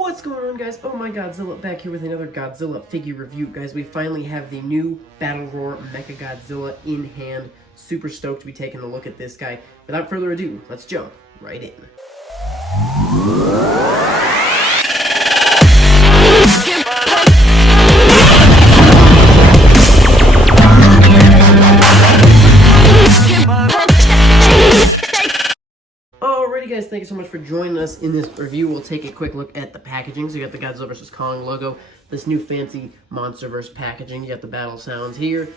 What's going on, guys? Oh my Godzilla, back here with another Godzilla figure review. Guys, we finally have the new Battle Roar MechaGodzilla in hand. Super stoked to be taking a look at this guy. Without further ado, let's jump right in. Alrighty guys, thank you so much for joining us in this review. We'll take a quick look at the packaging. So you got the Godzilla vs Kong logo, this new fancy MonsterVerse packaging. You got the battle sounds here.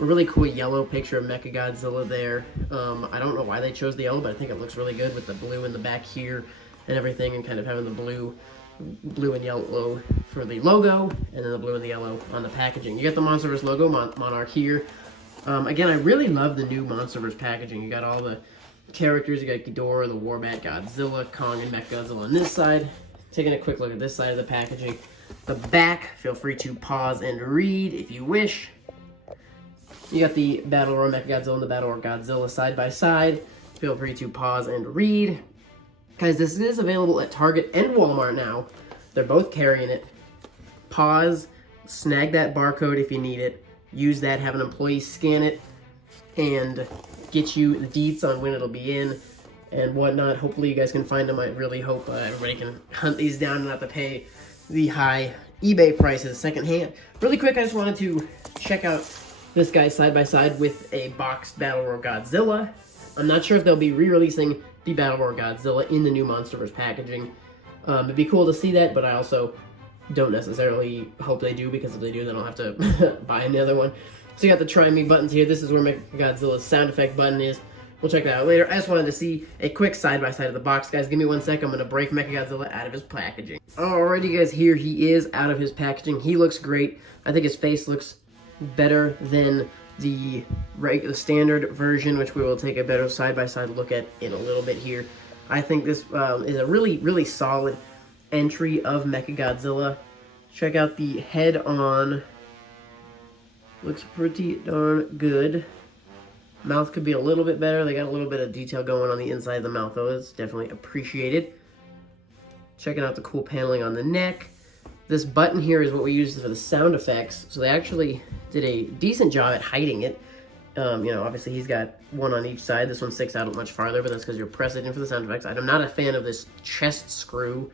A really cool yellow picture of MechaGodzilla there. I don't know why they chose the yellow, but I think it looks really good with the blue in the back here and everything, and kind of having the blue and yellow for the logo, and then the blue and the yellow on the packaging. You got the MonsterVerse logo, Monarch here. Again, I really love the new MonsterVerse packaging. You got all the characters, you got Ghidorah, the Warbat, Godzilla, Kong, and MechaGodzilla on this side. Taking a quick look at this side of the packaging. The back, feel free to pause and read if you wish. You got the Battle Roar MechaGodzilla and the Battle Roar Godzilla side by side. Feel free to pause and read. Guys, this is available at Target and Walmart now. They're both carrying it. Pause, snag that barcode if you need it. Use that, have an employee scan it, and get you the deets on when it'll be in and whatnot. Hopefully you guys can find them. I really hope everybody can hunt these down and not have to pay the high eBay prices secondhand. Really quick, I just wanted to check out this guy side by side with a boxed Battle Roar Godzilla. I'm not sure if they'll be re-releasing the Battle Roar Godzilla in the new MonsterVerse packaging. It'd be cool to see that, but I also don't necessarily hope they do, because if they do, then I'll have to buy another one. So you got the Try Me buttons here. This is where MechaGodzilla's sound effect button is. We'll check that out later. I just wanted to see a quick side-by-side of the box. Guys, give me 1 sec. I'm going to break MechaGodzilla out of his packaging. Alrighty, guys, here he is out of his packaging. He looks great. I think his face looks better than the standard version, which we will take a better side-by-side look at in a little bit here. I think this is a really, really solid entry of MechaGodzilla. Check out the head-on. Looks pretty darn good. Mouth could be a little bit better. They got a little bit of detail going on the inside of the mouth, though. It's definitely appreciated. Checking out the cool paneling on the neck. This button here is what we use for the sound effects. So they actually did a decent job at hiding it. You know, obviously he's got one on each side. This one sticks out much farther, but that's because you're pressing it in for the sound effects. I'm not a fan of this chest screw.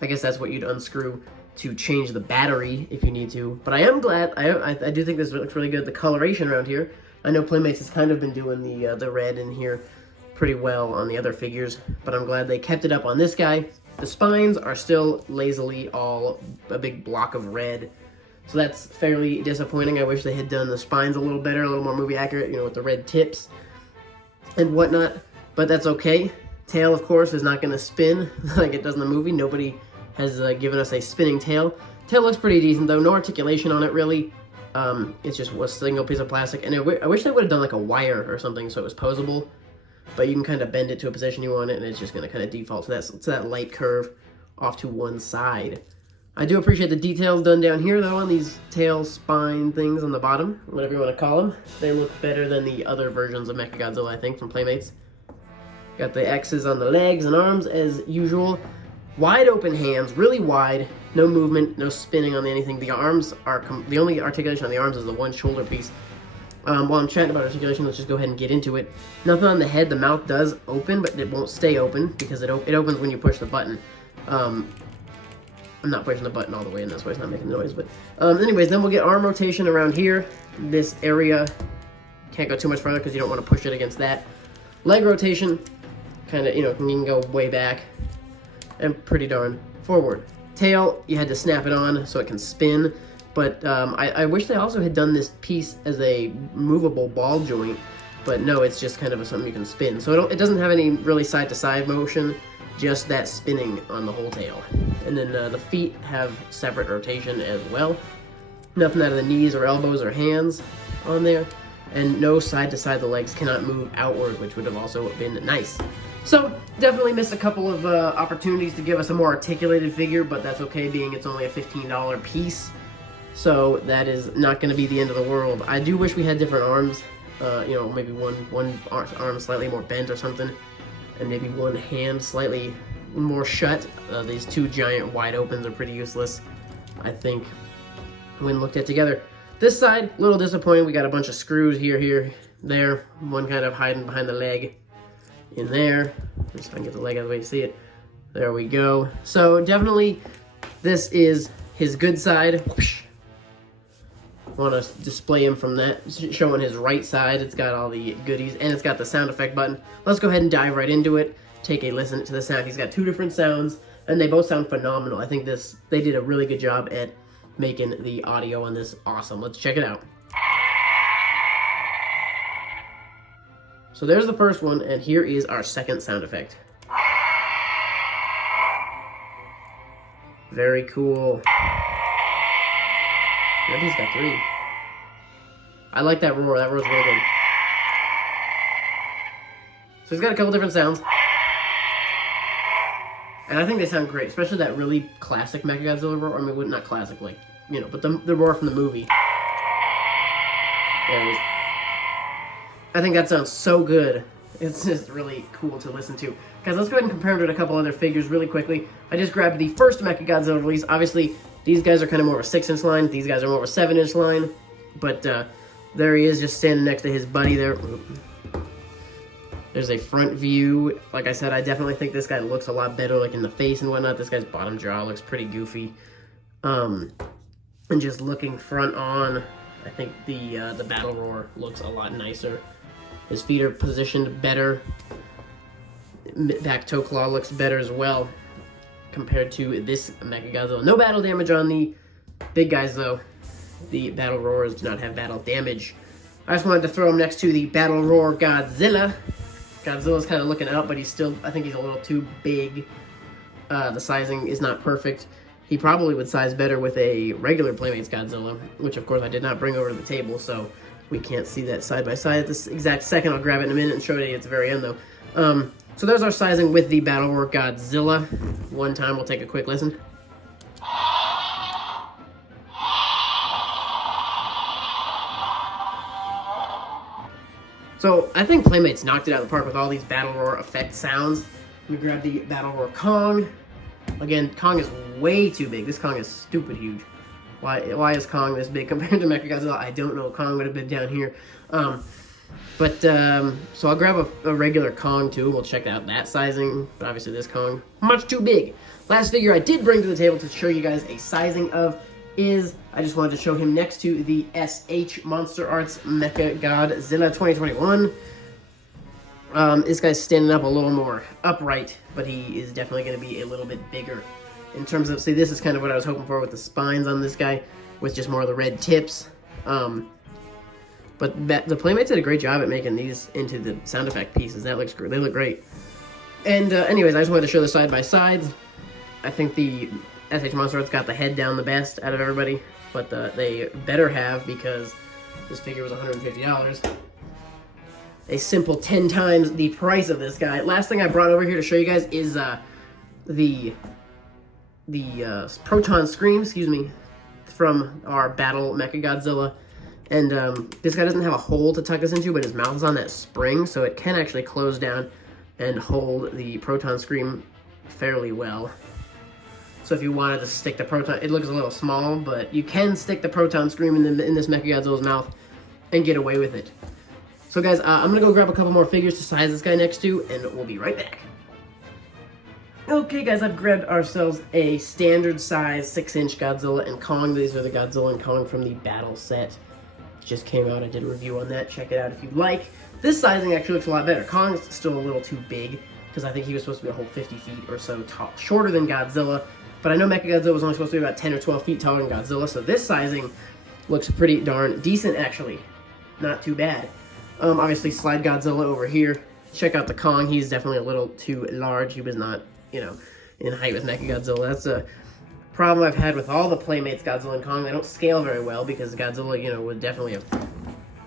I guess that's what you'd unscrew to change the battery if you need to. But I am glad, I do think this looks really good. The coloration around here, I know Playmates has kind of been doing the red in here pretty well on the other figures, but I'm glad they kept it up on this guy. The spines are still lazily all a big block of red, so that's fairly disappointing. I wish they had done the spines a little better, a little more movie accurate, you know, with the red tips and whatnot, but that's okay. Tail, of course, is not going to spin like it does in the movie. Nobody has given us a spinning tail. Tail looks pretty decent, though. No articulation on it, really. It's just a single piece of plastic. And I wish they would have done like a wire or something so it was posable. But you can kind of bend it to a position you want it, and it's just going to kind of default to that light curve off to one side. I do appreciate the details done down here, though, on these tail spine things on the bottom, whatever you want to call them. They look better than the other versions of MechaGodzilla, I think, from Playmates. Got the X's on the legs and arms, as usual. Wide open hands, really wide, no movement, no spinning on anything. The arms are, the only articulation on the arms is the one shoulder piece. While I'm chatting about articulation, let's just go ahead and get into it. Nothing on the head. The mouth does open, but it won't stay open because it opens when you push the button. I'm not pushing the button all the way, and that's why it's not making noise. But anyways, then we'll get arm rotation around here. This area, can't go too much further because you don't want to push it against that. Leg rotation, kind of, you know, you can go way back and pretty darn forward. Tail, you had to snap it on so it can spin, but I wish they also had done this piece as a movable ball joint, but no, it's just kind of something you can spin. So it doesn't have any really side-to-side motion, just that spinning on the whole tail. And then the feet have separate rotation as well. Nothing out of the knees or elbows or hands on there, and no side-to-side. The legs cannot move outward, which would have also been nice. So, definitely missed a couple of opportunities to give us a more articulated figure, but that's okay, being it's only a $15 piece. So, that is not going to be the end of the world. I do wish we had different arms. You know, maybe one arm slightly more bent or something, and maybe one hand slightly more shut. These two giant wide opens are pretty useless, I think, when looked at together. This side, a little disappointing. We got a bunch of screws here, there. One kind of hiding behind the leg in there. Just if I can get the leg out of the way to see it. There we go. So definitely, this is his good side. Want to display him from that, showing his right side. It's got all the goodies, and it's got the sound effect button. Let's go ahead and dive right into it. Take a listen to the sound. He's got two different sounds, and they both sound phenomenal. I think they did a really good job at making the audio on this awesome. Let's check it out. So there's the first one, and here is our second sound effect. Very cool. Maybe he's got three. I like that roar. That roar's really good. So he's got a couple different sounds. And I think they sound great, especially that really classic MechaGodzilla roar. I mean, well, not classic, like, you know, but the roar from the movie. There it is. I think that sounds so good. It's just really cool to listen to. Guys, let's go ahead and compare them to a couple other figures really quickly. I just grabbed the first MechaGodzilla release. Obviously, these guys are kind of more of a 6-inch line. These guys are more of a 7-inch line. But there he is, just standing next to his buddy there. There's a front view. Like I said, I definitely think this guy looks a lot better, like in the face and whatnot. This guy's bottom jaw looks pretty goofy. And just looking front on, I think the Battle Roar looks a lot nicer. His feet are positioned better. Back toe claw looks better as well compared to this MechaGodzilla. No battle damage on the big guys though. The Battle Roars do not have battle damage. I just wanted to throw him next to the Battle Roar Godzilla. Godzilla's kind of looking out, but I think he's a little too big. The sizing is not perfect. He probably would size better with a regular Playmates Godzilla, which of course I did not bring over to the table, so we can't see that side by side at this exact second. I'll grab it in a minute and show it at the very end though. So there's our sizing with the Battle Roar Godzilla. One time, we'll take a quick listen. So I think Playmates knocked it out of the park with all these Battle Roar effect sounds. Let me grab the Battle Roar Kong. Again, Kong is way too big. This Kong is stupid huge. Why is Kong this big compared to MechaGodzilla? I don't know. Kong would have been down here. So I'll grab a regular Kong too. We'll check out that sizing. But obviously this Kong, much too big. Last figure I did bring to the table to show you guys a sizing of is, I just wanted to show him next to the SH Monster Arts MechaGodzilla 2021. This guy's standing up a little more upright, but he is definitely going to be a little bit bigger. In terms of, see, this is kind of what I was hoping for with the spines on this guy, with just more of the red tips. But the Playmates did a great job at making these into the sound effect pieces. That looks great. They look great. And anyways, I just wanted to show the side by sides. I think the SH Monster Arts got the head down the best out of everybody, but they better have, because this figure was $150. A simple 10 times the price of this guy. Last thing I brought over here to show you guys is the Proton Scream, excuse me, from our Battle MechaGodzilla. And this guy doesn't have a hole to tuck this into, but his mouth is on that spring, so it can actually close down and hold the Proton Scream fairly well. So if you wanted to stick the Proton, it looks a little small, but you can stick the Proton Scream in this MechaGodzilla's mouth and get away with it. So guys, I'm going to go grab a couple more figures to size this guy next to, and we'll be right back. Okay guys, I've grabbed ourselves a standard size 6-inch Godzilla and Kong. These are the Godzilla and Kong from the Battle set. It just came out. I did a review on that. Check it out if you'd like. This sizing actually looks a lot better. Kong's still a little too big, because I think he was supposed to be a whole 50 feet or so tall, shorter than Godzilla. But I know MechaGodzilla was only supposed to be about 10 or 12 feet taller than Godzilla, so this sizing looks pretty darn decent, actually. Not too bad. Obviously, slide Godzilla over here. Check out the Kong. He's definitely a little too large. He was not, you know, in height with MechaGodzilla. That's a problem I've had with all the Playmates Godzilla and Kong. They don't scale very well, because Godzilla, you know, would definitely have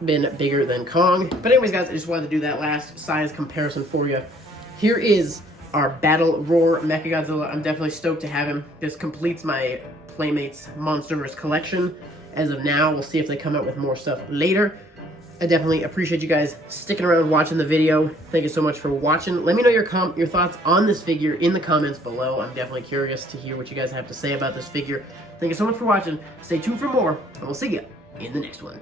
been bigger than Kong. But anyways, guys, I just wanted to do that last size comparison for you. Here is our Battle Roar MechaGodzilla. I'm definitely stoked to have him. This completes my Playmates Monsterverse collection. As of now, we'll see if they come out with more stuff later. I definitely appreciate you guys sticking around watching the video. Thank you so much for watching. Let me know your thoughts on this figure in the comments below. I'm definitely curious to hear what you guys have to say about this figure. Thank you so much for watching. Stay tuned for more, and we'll see you in the next one.